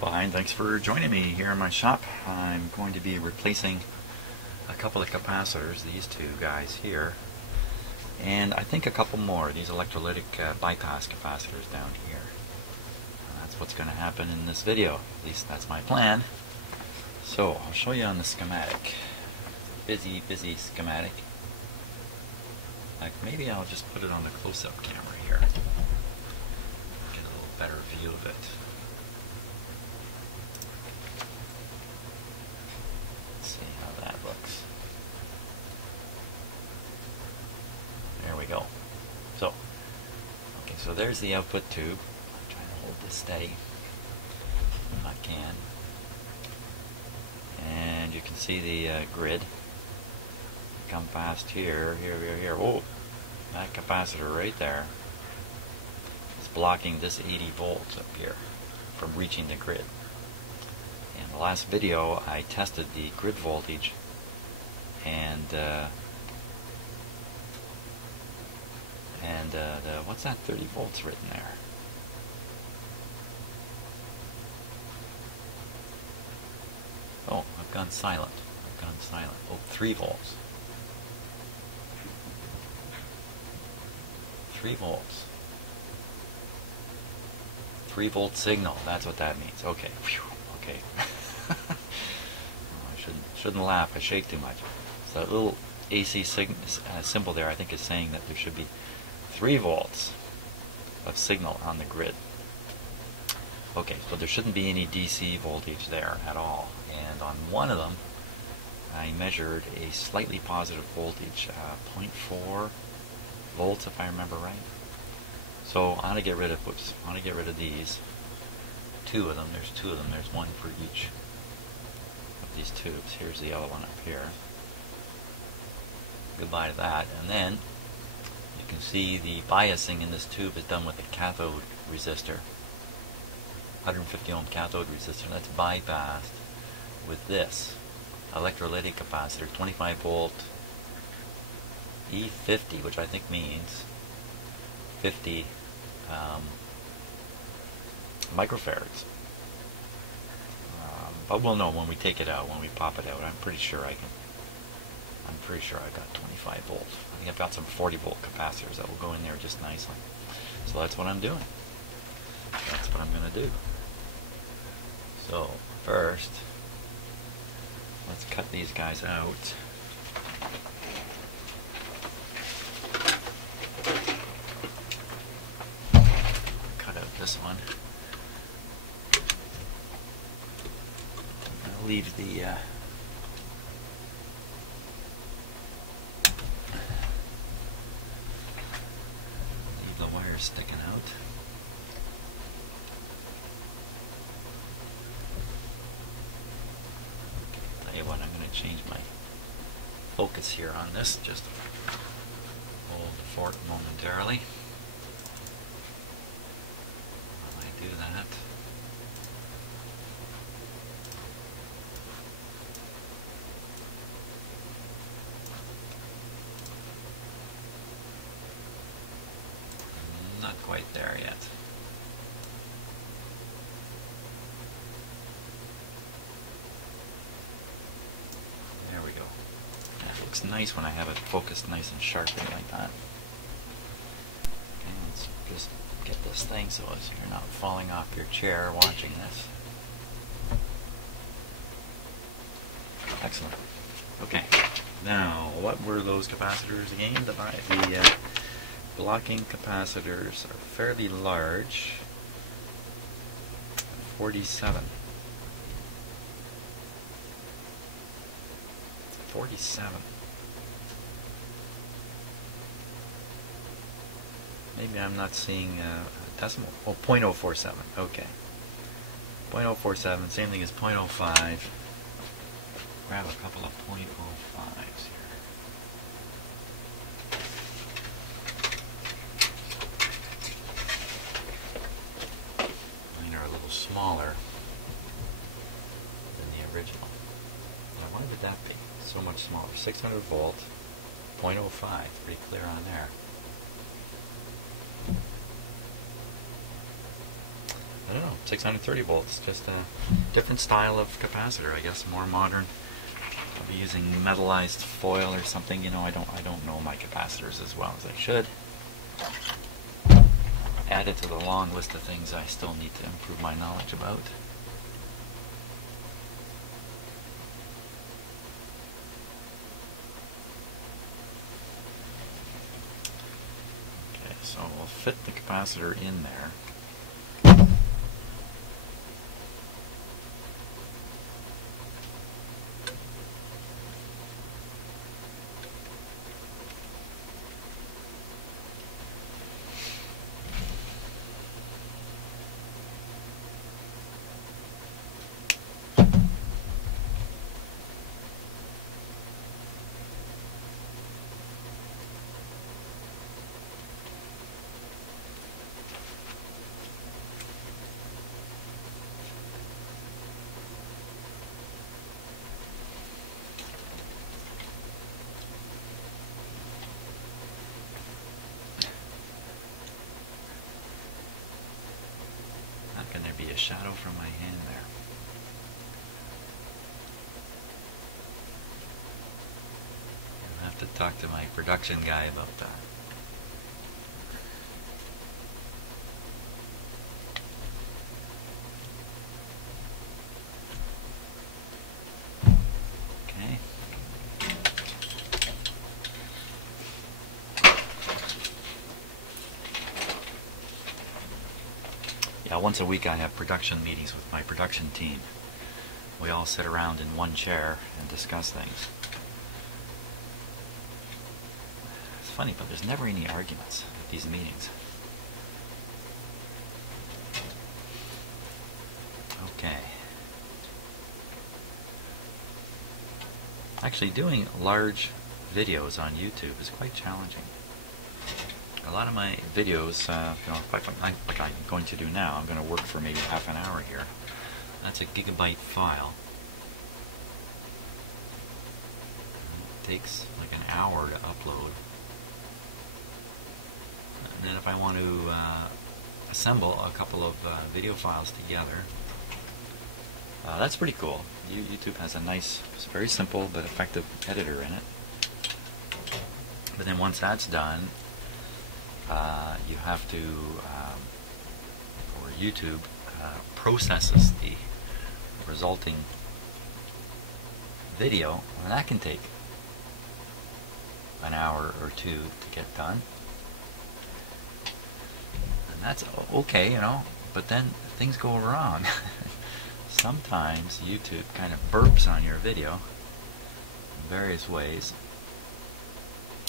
Well, hi, and thanks for joining me here in my shop. I'm going to be replacing a couple of capacitors, these two guys here, and I think a couple more, these electrolytic bypass capacitors down here. That's what's going to happen in this video. At least that's my plan. So, I'll show you on the schematic. Busy schematic. Like, maybe I'll just put it on the close-up camera here. Get a little better view of it. Looks. There we go. So there's the output tube. I'm trying to hold this steady if I can. And you can see the grid. Come past here. Oh, that capacitor right there is blocking this 80 volts up here from reaching the grid. In the last video, I tested the grid voltage, and what's that 30 volts written there? Oh, I've gone silent. Oh, 3 volts. 3 volts. 3 volt signal. That's what that means. Okay. Whew. Okay. I shouldn't laugh. I shake too much. So that little AC symbol there, I think, is saying that there should be 3 volts of signal on the grid. Okay, so there shouldn't be any DC voltage there at all. And on one of them, I measured a slightly positive voltage, 0.4 volts, if I remember right. So I want to get rid of these. 2 of them. There's 2 of them. There's one for each of these tubes. Here's the other one up here. Goodbye to that. And then you can see the biasing in this tube is done with a cathode resistor. 150 ohm cathode resistor. That's bypassed with this electrolytic capacitor, 25 volt E50, which I think means 50 microfarads. But we'll know when we take it out, when we pop it out. I'm pretty sure I got 25 volts. I think I've got some 40 volt capacitors that will go in there just nicely. So that's what I'm doing. That's what I'm going to do. So first, let's cut these guys out. Cut out this one. I'll leave the wires sticking out. Tell you what, I'm going to change my focus here on this. Just hold the fort momentarily while I do that. Not quite there yet. There we go. That looks nice when I have it focused nice and sharp like that. Okay, let's just get this thing so as you're not falling off your chair watching this. Excellent. Okay, now what were those capacitors again? The blocking capacitors are fairly large. 47. 47. Maybe I'm not seeing a decimal. Oh, 0.047. Okay. 0.047. Same thing as 0.05. Grab a couple of 0.05s here. Smaller than the original. Now, why would that be so much smaller? 600 volt, 0.05, pretty clear on there. I don't know, 630 volts, just a different style of capacitor, I guess, more modern. I'll be using metallized foil or something. You know, I don't know my capacitors as well as I should. Added to the long list of things I still need to improve my knowledge about. Okay, so we'll fit the capacitor in there. Not going to be a shadow from my hand there. I'll have to talk to my production guy about that. Okay. Yeah, once a week I have production meetings with my production team. We all sit around in one chair and discuss things. It's funny, but there's never any arguments at these meetings. Okay. Actually, doing large videos on YouTube is quite challenging. A lot of my videos, you know, like I'm going to do now, I'm going to work for maybe half an hour here. That's a gigabyte file. It takes like an hour to upload. And then if I want to assemble a couple of video files together, that's pretty cool. YouTube has a nice, very simple but effective editor in it. But then once that's done, you have to, or YouTube processes the resulting video, and that can take an hour or two to get done. And that's okay, you know, but then things go wrong. Sometimes YouTube kind of burps on your video in various ways,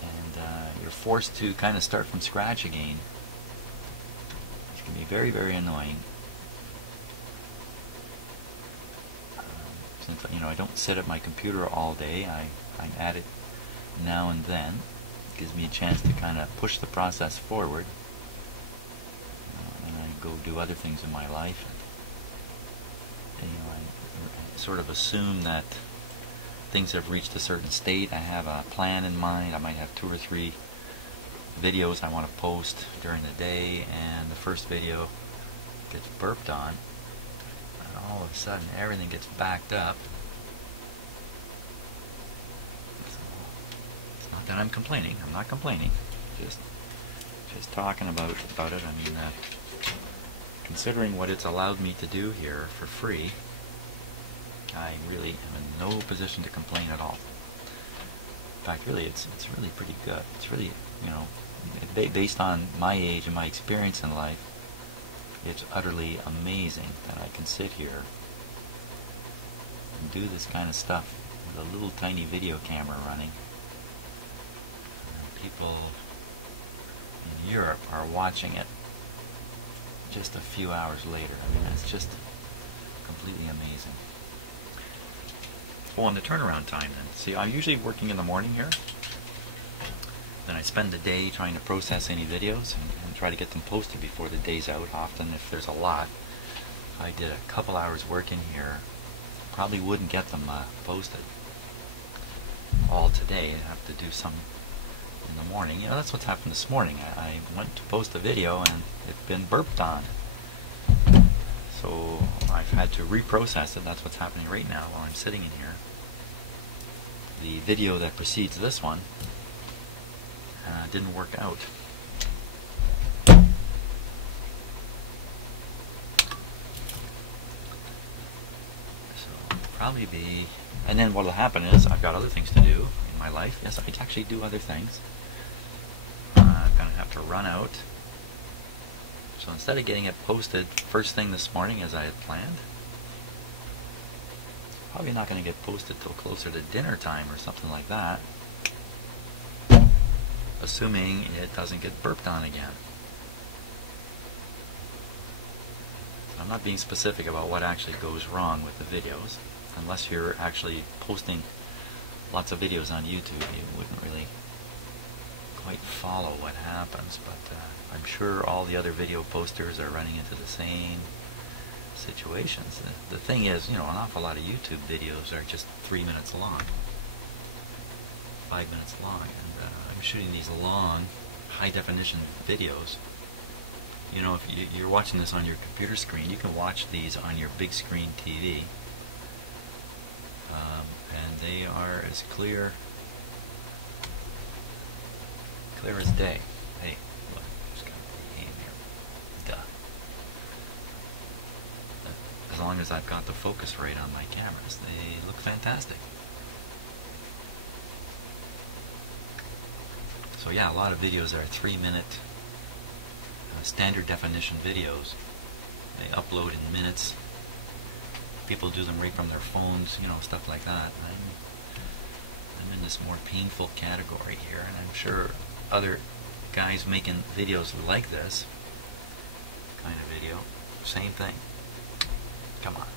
and you're forced to kind of start from scratch again, which can be very, very annoying. Since, you know, I don't sit at my computer all day, I'm at it now and then. It gives me a chance to kind of push the process forward, and I go do other things in my life. And, you know, I sort of assume that things have reached a certain state. I have a plan in mind. I might have 2 or 3 videos I want to post during the day, and the first video gets burped on, and all of a sudden everything gets backed up. So, it's not that I'm complaining. I'm not complaining. Just talking about it. I mean, considering what it's allowed me to do here for free, I really am in no position to complain at all. In fact, really, it's really pretty good. It's really, you know, based on my age and my experience in life, it's utterly amazing that I can sit here and do this kind of stuff with a little tiny video camera running. And people in Europe are watching it just a few hours later. I mean, that's just completely amazing. Well, on the turnaround time then. See, I'm usually working in the morning here. Then I spend the day trying to process any videos and try to get them posted before the day's out. Often, if there's a lot, if I did a couple hours work in here, probably wouldn't get them posted all today. I'd have to do some in the morning. You know, that's what's happened this morning. I went to post a video and it's been burped on. had to reprocess it. That's what's happening right now while I'm sitting in here. The video that precedes this one didn't work out. So probably be, and then what'll happen is I've got other things to do in my life. Yes, I can actually do other things. I'm gonna have to run out. So instead of getting it posted first thing this morning as I had planned, probably not going to get posted till closer to dinner time or something like that, assuming it doesn't get burped on again. I'm not being specific about what actually goes wrong with the videos. Unless you're actually posting lots of videos on YouTube, you wouldn't really quite follow what happens, but I'm sure all the other video posters are running into the same situations. The thing is, you know, an awful lot of YouTube videos are just 3 minutes long, 5 minutes long, and I'm shooting these long, high-definition videos. You know, if you're watching this on your computer screen, you can watch these on your big screen TV, and they are as clear as day. Hey, look, just got the aim here. Duh. As long as I've got the focus rate on my cameras, they look fantastic. So yeah, a lot of videos are 3-minute standard definition videos. They upload in minutes. People do them right from their phones, you know, stuff like that. I'm in this more painful category here, and I'm sure other guys making videos like this kind of video, same thing. Come on.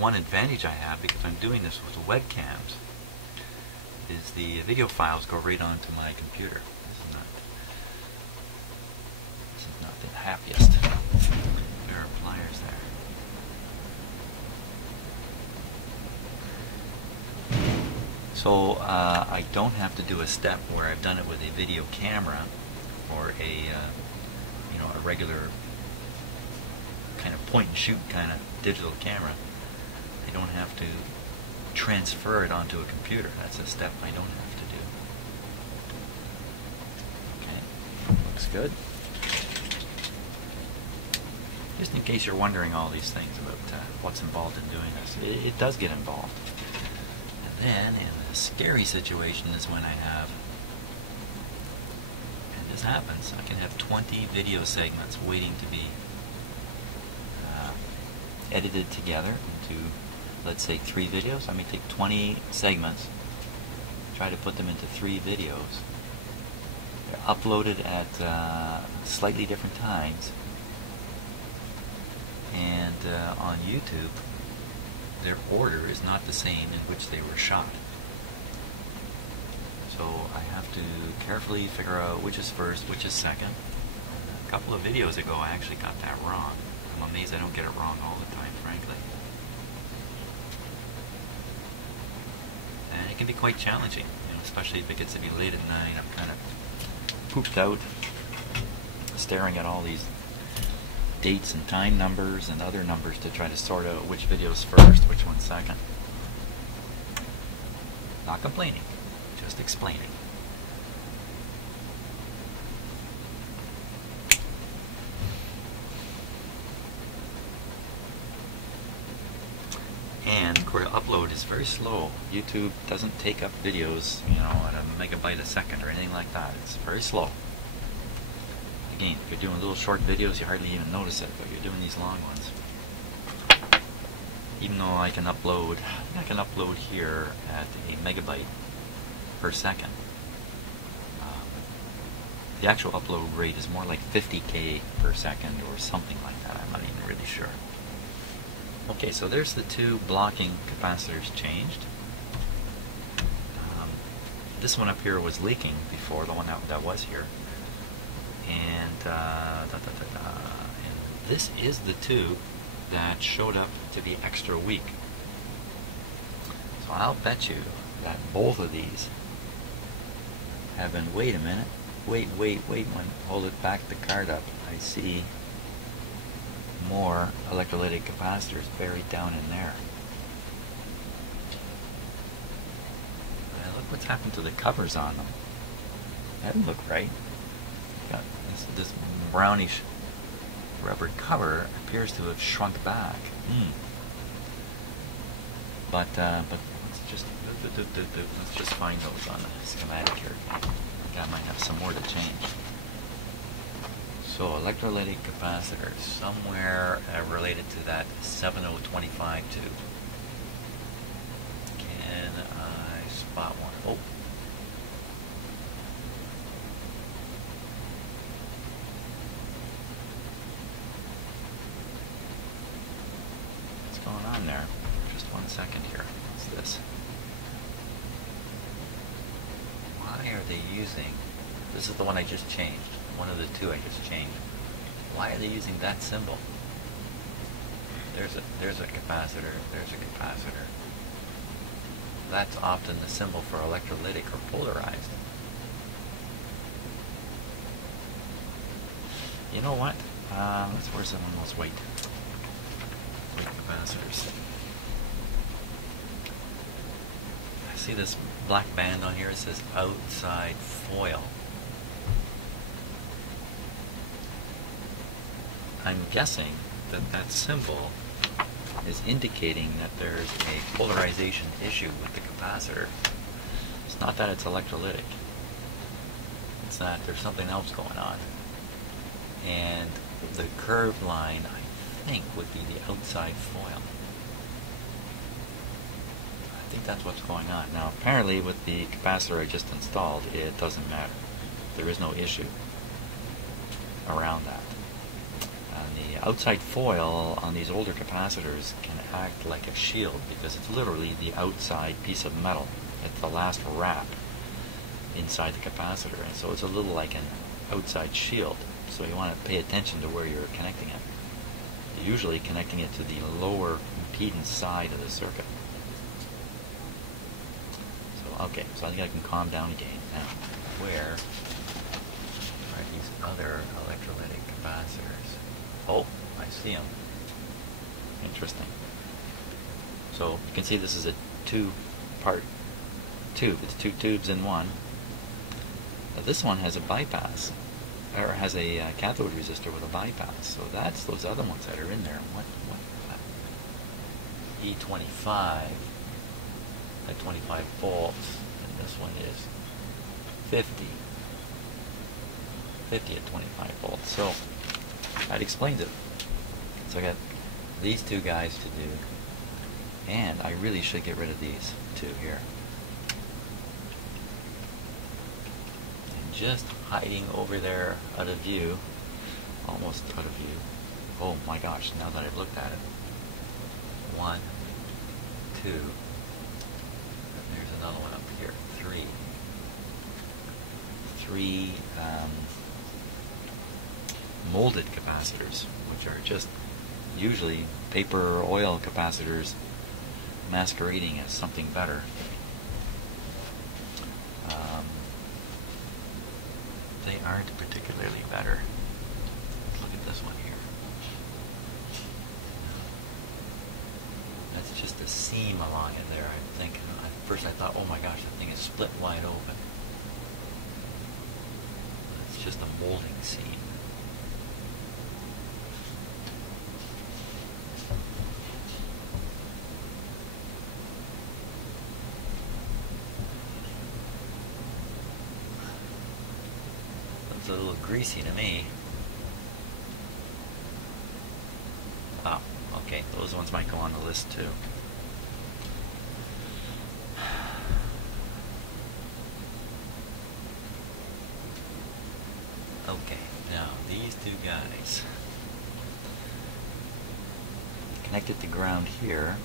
One advantage I have, because I'm doing this with webcams, is the video files go right onto my computer. This is not the happiest. Pair of pliers there. So I don't have to do a step where I've done it with a video camera or a a regular kind of point and shoot kind of digital camera. I don't have to transfer it onto a computer. That's a step I don't have to do. Okay, looks good. Just in case you're wondering all these things about what's involved in doing this, it does get involved. And then in a scary situation is when I have, and this happens, I can have 20 video segments waiting to be edited together into, let's say, 3 videos. I may take 20 segments, try to put them into 3 videos. They're uploaded at slightly different times, and on YouTube their order is not the same in which they were shot. So I have to carefully figure out which is first, which is second. A couple of videos ago I actually got that wrong. I'm amazed I don't get it wrong all the time, frankly. And it can be quite challenging, you know, especially if it gets to be late at night. I'm kind of pooped out, staring at all these dates and time numbers and other numbers to try to sort out which video's first, which one's second. Not complaining, just explaining. And of course, upload is very slow. YouTube doesn't take up videos, you know, at a megabyte a second or anything like that. It's very slow. Again, if you're doing little short videos, you hardly even notice it, but you're doing these long ones. Even though I can upload here at a megabyte per second. The actual upload rate is more like 50K per second or something like that. I'm not even really sure. Okay, so there's the 2 blocking capacitors changed. This one up here was leaking before, the one that was here. And, and this is the tube that showed up to be extra weak. So I'll bet you that both of these have been, wait a minute, Wait, hold it back the card up. I see more electrolytic capacitors buried down in there. Look what's happened to the covers on them. That didn't look right. Got this brownish rubber cover appears to have shrunk back. But let's just find those on the schematic here. I might have some more to change. So electrolytic capacitors, somewhere related to that 7025 tube. Can I spot one? Oh. What's going on there? Just 1 second here. What's this? Why are they using... This is the one I just changed. One of the two I just changed. Why are they using that symbol? There's a capacitor, there's a capacitor. That's often the symbol for electrolytic or polarized. You know what? Where's some of those white capacitors? I see this black band on here. It says outside foil. I'm guessing that that symbol is indicating that there's a polarization issue with the capacitor. It's not that it's electrolytic. It's that there's something else going on. And the curved line, I think, would be the outside foil. I think that's what's going on. Now, apparently with the capacitor I just installed, it doesn't matter. There is no issue around that. The outside foil on these older capacitors can act like a shield because it's literally the outside piece of metal. It's the last wrap inside the capacitor, and so it's a little like an outside shield. So you want to pay attention to where you're connecting it. You're usually connecting it to the lower impedance side of the circuit. So okay, so I think I can calm down again. Now, where are these other electrolytic capacitors? Oh, I see them. Interesting. So you can see this is a two-part tube. It's two tubes in one. Now this one has a bypass, or has a cathode resistor with a bypass. So that's those other ones that are in there. What E25 at 25 volts, and this one is 50 at 25 volts. So that explains it. So I got these two guys to do, and I really should get rid of these two here. And just hiding over there out of view, almost out of view. Oh my gosh, now that I've looked at it. 1, 2, and there's another one up here. 3 molded capacitors, which are just usually paper or oil capacitors masquerading as something better. They aren't particularly better. Look at this one here. That's just a seam along it there. I think at first I thought, oh my gosh, that thing is split wide open. It's just a molding seam. Looks a little greasy to me. Oh, okay, those ones might go on the list too. Okay, now these two guys connected to ground here,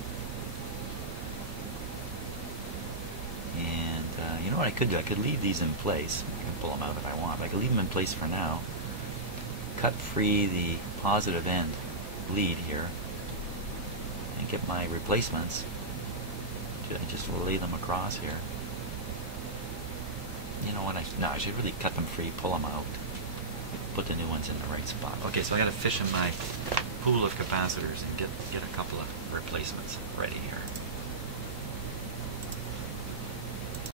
and you know what I could do? I could leave these in place. I can pull them out if I want, but I could leave them in place for now. Cut free the positive end lead here, and get my replacements. I just lay them across here. you know what, I should really cut them free, pull them out, put the new ones in the right spot. Okay, so I got to fish in my pool of capacitors and get a couple of replacements ready here.